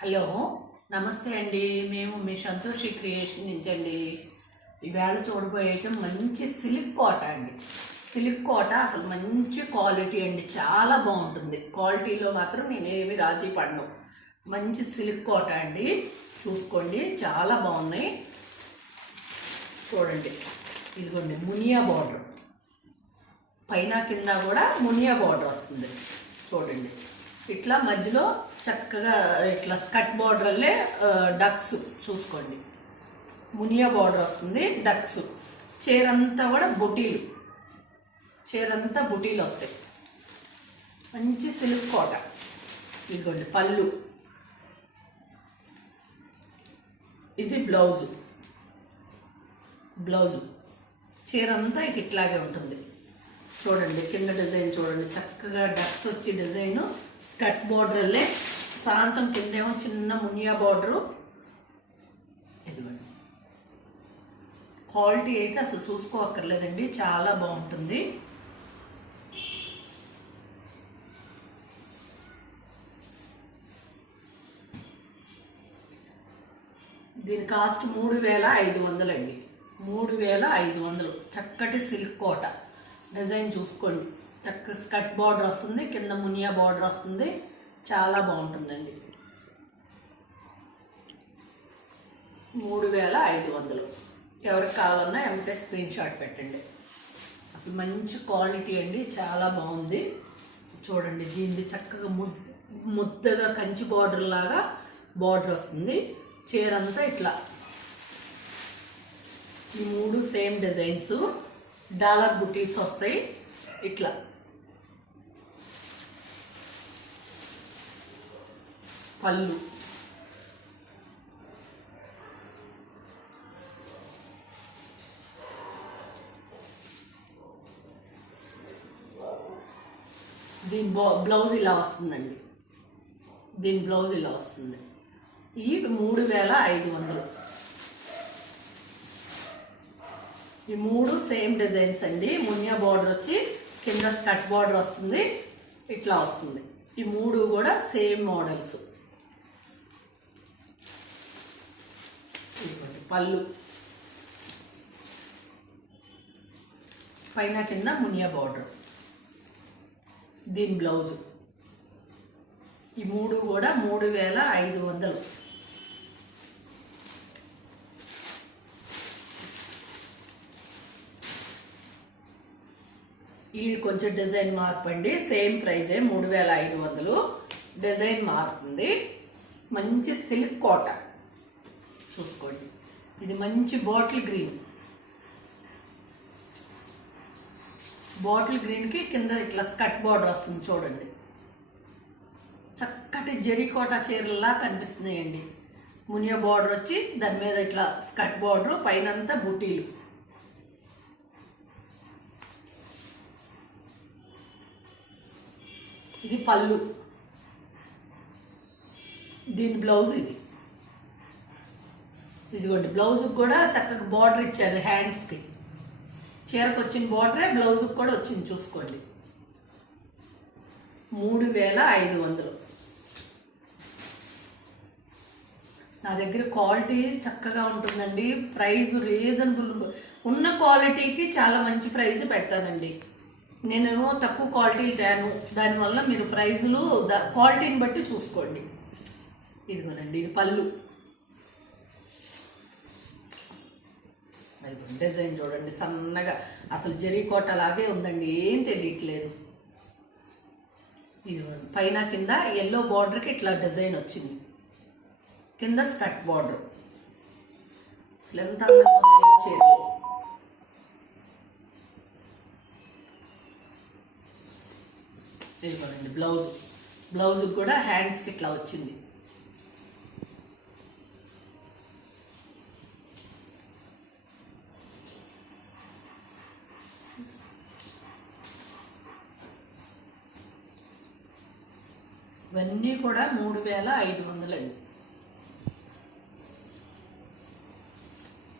Hello, నమస్తే అండి. మేము మీ సంతోషి క్రియేషన్ నుంచి అండి. ఈవేళ చూడబోయేయటం మంచి సిల్క్ కోట అండి. సిల్క్ కోట అసలు మంచి క్వాలిటీ అండి, చాలా బాగుంటుంది. క్వాలిటీలో మాత్రం నేనేమి రాజీ పడను. మంచి సిల్క్ కోట అండి, చూసుకోండి, చాలా బాగున్నాయి. చూడండి, ఇదిగోండి మునియా బార్డర్, పైన కింద కూడా మునియా బార్డర్ వస్తుంది. చూడండి, ఇట్లా మధ్యలో చక్కగా ఇట్లా స్కట్ బార్డర్లే డక్స్, చూసుకోండి, మునియా బార్డర్ వస్తుంది, డక్స్. చీరంతా కూడా బుటీలు, చీరంతా బుటీలు వస్తాయి. మంచి సిల్క్ కోట. ఇదిగోండి పళ్ళు, ఇది బ్లౌజు. చీరంతా ఇట్లాగే ఉంటుంది. చూడండి, కింద డిజైన్ చూడండి, చక్కగా డక్స్ వచ్చి డిజైను స్కట్ బార్డర్లే, సాంతం కిందేమో చిన్న మునియా బార్డరు. ఇదిగోండి, క్వాలిటీ అయితే అసలు చూసుకోవక్కర్లేదండి, చాలా బాగుంటుంది. దీని కాస్ట్ 3500 అండి. 3500. చక్కటి సిల్క్ కోట. డిజైన్ చూసుకోండి, చక్క స్కట్ బార్డర్ వస్తుంది, కింద మునియా బార్డర్ వస్తుంది, చాలా బాగుంటుందండి. 3500. ఎవరికి కావాలన్నా ఎంటే స్క్రీన్ షాట్ పెట్టండి. అసలు మంచి క్వాలిటీ అండి, చాలా బాగుంది. చూడండి, దీన్ని చక్కగా ముద్దగా కంచి బార్డర్ లాగా బార్డర్ వస్తుంది. చీరంతా ఇట్లా, ఈ 3 సేమ్ డిజైన్స్, డాలర్ బుటీస్ వస్తాయి ఇట్లా. పళ్ళు, దీని బ్లౌజ్ ఇలా వస్తుందండి. దీని బ్లౌజ్ ఇలా వస్తుంది. ఈ 3500. ఈ 3 సేమ్ డిజైన్స్ అండి. మునియా బార్డర్ వచ్చి కింద స్కట్ బార్డర్ వస్తుంది, ఇట్లా వస్తుంది. ఈ 3 కూడా సేమ్ మోడల్స్. పళ్ళు, పైన కింద మునియా బార్డర్, దీని బ్లౌజు. ఈ 3 కూడా 3500. ఈ కొంచెం డిజైన్ మార్పు అండి, సేమ్ ప్రైజే 3500. డిజైన్ మారుతుంది. మంచి సిల్క్ కోట, చూసుకోండి. ఇది మంచి బాటిల్ గ్రీన్కి కింద ఇట్లా స్కట్ బార్డర్ వస్తుంది. చూడండి, చక్కటి జరీకోట చీరలా కనిపిస్తున్నాయండి. మునియా బార్డర్ వచ్చి దాని మీద ఇట్లా స్కట్ బార్డర్, పైనంతా బుటీలు. ఇది పళ్ళు, దీని బ్లౌజ్. ఇదిగోండి, బ్లౌజ్కి కూడా చక్కగా బార్డర్ ఇచ్చారు హ్యాండ్స్కి. చీరకు వచ్చిన బార్డరే బ్లౌజ్కి కూడా వచ్చింది, చూసుకోండి. 3500. నా దగ్గర క్వాలిటీ చక్కగా ఉంటుందండి. ప్రైస్ రీజనబుల్, ఉన్న క్వాలిటీకి చాలా మంచి ప్రైజ్ పెడతానండి. నేనేమో తక్కువ క్వాలిటీ తేను, దానివల్ల మీరు ప్రైజులు క్వాలిటీని బట్టి చూసుకోండి. ఇదిగోనండి, ఇది పళ్ళు. డిజైన్ చూడండి, సన్నగా అసలు జరీకోట లాగే ఉందండి, ఏం తెలియట్లేదు. ఇది పైన కింద ఎల్లో బార్డర్కి ఇట్లా డిజైన్ వచ్చింది, కింద స్కట్ బార్డర్. అసలు ఎంత అందంగా చీర. ఇదిగోనండి బ్లౌజ్ కూడా హ్యాండ్స్కి ఇట్లా వచ్చింది. ఇవన్నీ కూడా 3500 అండి.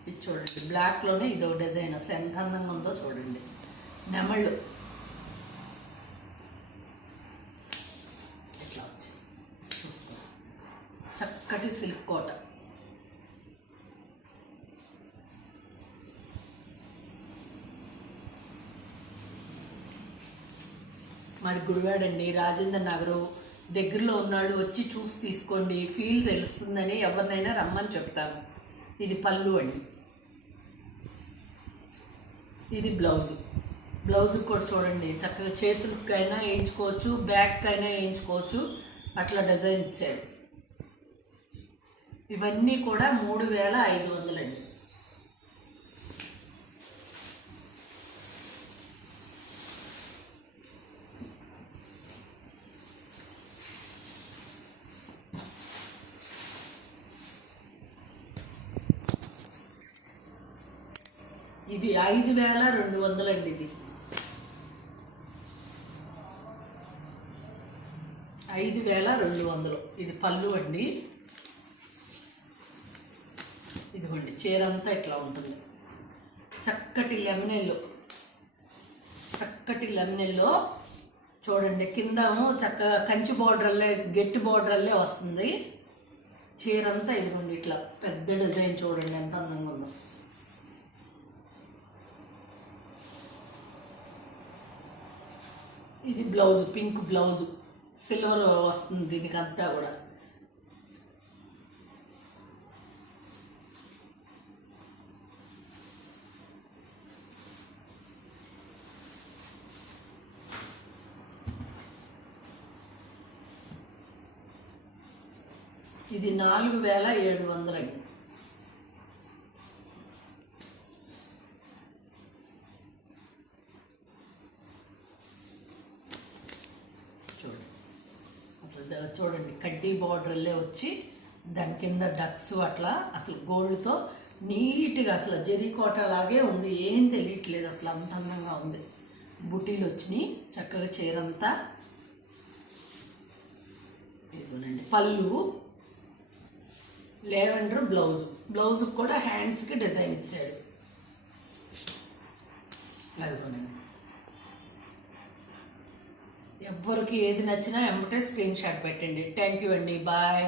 ఇది చూడండి, బ్లాక్లోనే ఇదో డిజైన్, అసలు ఎంత అందంగా ఉందో చూడండి. నెమళ్ళు, చక్కటి సిల్క్ కోట. మాది గుడివాడ అండి, రాజేంద్ర నగరు దగ్గరలో ఉన్నాడు, వచ్చి చూసి తీసుకోండి, ఫీల్ తెలుస్తుందని ఎవరినైనా రమ్మని చెప్తాను. ఇది పళ్ళు అండి, ఇది బ్లౌజు. బ్లౌజుకి కూడా చూడండి, చక్కగా చేతులకైనా వేయించుకోవచ్చు, బ్యాక్కైనా వేయించుకోవచ్చు, అట్లా డిజైన్ ఇచ్చాడు. ఇవన్నీ కూడా 3500 అండి. ఇవి 5200 అండి. ఇది 5200. ఇది పళ్ళు అండి. ఇదిగోండి, చీర అంతా ఇట్లా ఉంటుంది. చక్కటి లెమనెల్లో చూడండి, కిందము చక్కగా కంచి బోర్డర్లే, గట్టి బోర్డర్లే వస్తుంది. చీర అంతా ఇదిగోండి ఇట్లా పెద్ద డిజైన్ చూడండి ఎంత అందంగా ఉందో. ఇది బ్లౌజ్, పింక్ బ్లౌజు, సిల్వర్ వస్తుంది దీనికి అంతా కూడా. ఇది 4700 అండి. చూడండి కడ్డీ బార్డర్లే వచ్చి దాని కింద డక్స్ అట్లా అసలు గోల్డ్తో నీట్గా అసలు జరీకోట లాగే ఉంది, ఏం తెలియట్లేదు అసలు, అంత అందంగా ఉంది. బుటీలు వచ్చినాయి చక్కగా చీరంతా. ఇదిగోనండి పళ్ళు, లెవెండర్ బ్లౌజ్కి కూడా హ్యాండ్స్కి డిజైన్ ఇచ్చాడు. అదిగోనండి, ఎవరికి ఏది నచ్చినా వెంబటే స్క్రీన్ షాట్ పెట్టండి. థ్యాంక్ యూ అండి, బాయ్.